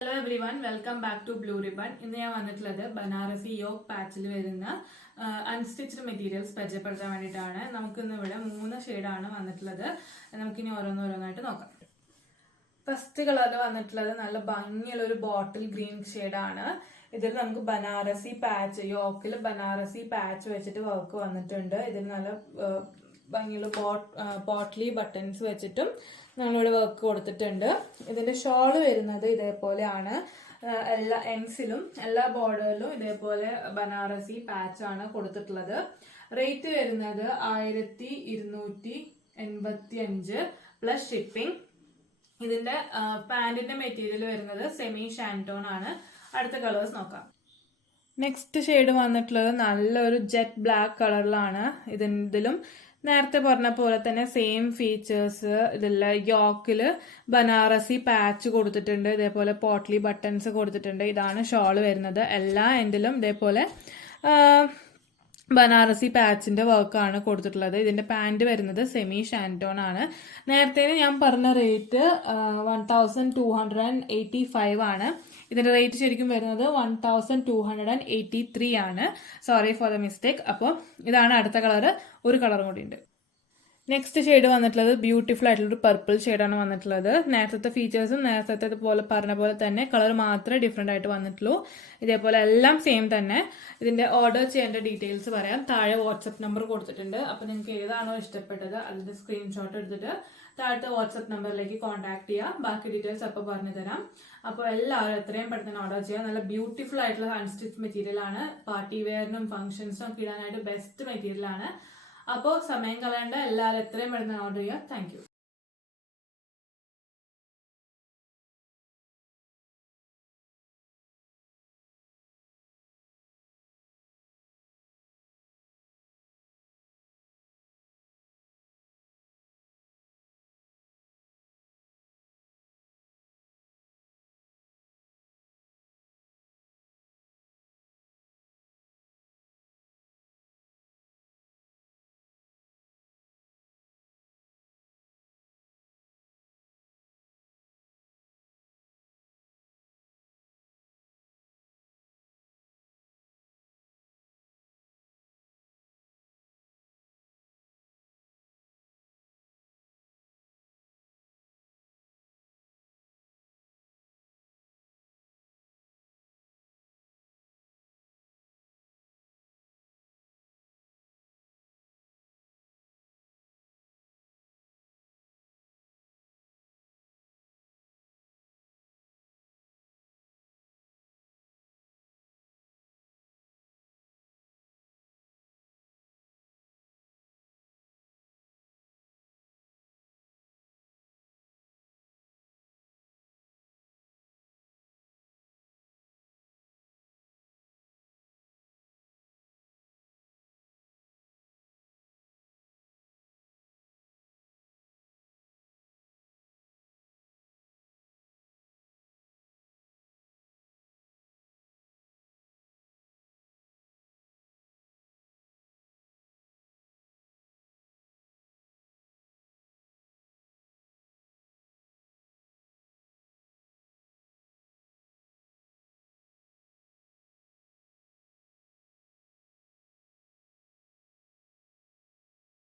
Hello everyone, welcome back to Blue Ribbon. ഇന്ന് ഞാൻ വന്നിട്ടുള്ളത് ബനാറസി യോക്ക് പാച്ചിൽ വരുന്ന അൺസ്റ്റിച്ച്ഡ് മെറ്റീരിയൽസ് പരിചയപ്പെടുത്താൻ വേണ്ടിയിട്ടാണ്. നമുക്കിന്ന് ഇവിടെ 3 ഷെയ്ഡാണ് വന്നിട്ടുള്ളത്. നമുക്കിനി ഓരോന്നോരോന്നായിട്ട് നോക്കാം. ഫസ്റ്റ് കളർ വന്നിട്ടുള്ളത് നല്ല ഭംഗിയുള്ള ഒരു ബോട്ടിൽ ഗ്രീൻ ഷെയ്ഡാണ്. ഇതിൽ നമുക്ക് ബനാറസി പാച്ച്, യോക്കിൽ ബനാറസി പാച്ച് വെച്ചിട്ട് വർക്ക് വന്നിട്ടുണ്ട്. ഇതിൽ നല്ല ഭംഗിയുള്ള പോട്ട്ലി ബട്ടൺസ് വെച്ചിട്ടും നമ്മളിവിടെ വർക്ക് കൊടുത്തിട്ടുണ്ട്. ഇതിന്റെ ഷോള് വരുന്നത് ഇതേപോലെയാണ്. എല്ലാ എൻസിലും എല്ലാ ബോർഡറിലും ഇതേപോലെ ബനാറസി പാച്ചാണ് കൊടുത്തിട്ടുള്ളത്. റേറ്റ് വരുന്നത് 1285 പ്ലസ് ഷിപ്പിംഗ്. ഇതിന്റെ പാന്റിന്റെ മെറ്റീരിയൽ വരുന്നത് സെമി ഷാൻറ്റോൺ ആണ്. അടുത്ത കളേഴ്സ് നോക്കാം. നെക്സ്റ്റ് ഷെയ്ഡ് വന്നിട്ടുള്ളത് നല്ലൊരു ജെറ്റ് ബ്ലാക്ക് കളറിലാണ്. ഇതിലും നേരത്തെ പറഞ്ഞ പോലെ തന്നെ സെയിം ഫീച്ചേഴ്സ്. ഇതെല്ലാം യോക്കില് ബനാറസി പാച്ച് കൊടുത്തിട്ടുണ്ട്, ഇതേപോലെ പോട്ട്ലി ബട്ടൺസ് കൊടുത്തിട്ടുണ്ട്. ഇതാണ് ഷോള് വരുന്നത്. എല്ലാ എൻഡിലും ഇതേപോലെ ബനാറസി പാച്ചിന്റെ വർക്കാണ് കൊടുത്തിട്ടുള്ളത്. ഇതിന്റെ പാന്റ് വരുന്നത് സെമി ഷാൻറ്റോൺ ആണ്. നേരത്തെ ഞാൻ പറഞ്ഞ റേറ്റ് 1285 ആണ്. ഇതിന്റെ റേറ്റ് ശരിക്കും വരുന്നത് 1283 ആണ്. Sorry for the mistake. അപ്പോൾ ഇതാണ് അടുത്ത കളർ. ഒരു കളറും കൂടി ഉണ്ട്. നെക്സ്റ്റ് ഷെയ്ഡ് വന്നിട്ടുള്ളത് ബ്യൂട്ടിഫുൾ ആയിട്ടുള്ളൊരു പർപ്പിൾ ഷെയ്ഡാണ് വന്നിട്ടുള്ളത്. നേരത്തെ ഫീച്ചേഴ്സും നേരത്തെ പോലെ പറഞ്ഞ പോലെ തന്നെ കളർ മാത്രമേ ഡിഫറെൻ്റ് ആയിട്ട് വന്നിട്ടുള്ളൂ. ഇതേപോലെ എല്ലാം സെയിം തന്നെ. ഇതിന്റെ ഓർഡർ ചെയ്യേണ്ട ഡീറ്റെയിൽസ് പറയാം. താഴെ വാട്സപ്പ് നമ്പർ കൊടുത്തിട്ടുണ്ട്. അപ്പോൾ നിങ്ങൾക്ക് ഏതാണോ ഇഷ്ടപ്പെട്ടത് അതിന്റെ സ്ക്രീൻഷോട്ട് എടുത്തിട്ട് താഴത്തെ വാട്സപ്പ് നമ്പറിലേക്ക് കോൺടാക്ട് ചെയ്യുക. ബാക്കി ഡീറ്റെയിൽസ് അപ്പോൾ പറഞ്ഞു തരാം. അപ്പോൾ എല്ലാവരും എത്രയും പെട്ടെന്ന് ഓർഡർ ചെയ്യുക. നല്ല ബ്യൂട്ടിഫുൾ ആയിട്ടുള്ള അൺസ്റ്റിച്ച് മെറ്റീരിയൽ ആണ്. പാർട്ടി വെയറിനും ഫംഗ്ഷൻസിനും ഒക്കെ ഇടാനായിട്ട് ബെസ്റ്റ് മെറ്റീരിയൽ ആണ്. അപ്പോൾ സമയം കളയേണ്ട, എല്ലാവരും എത്രയും പെട്ടെന്ന് ഓർഡർ ചെയ്യുക. Thank you.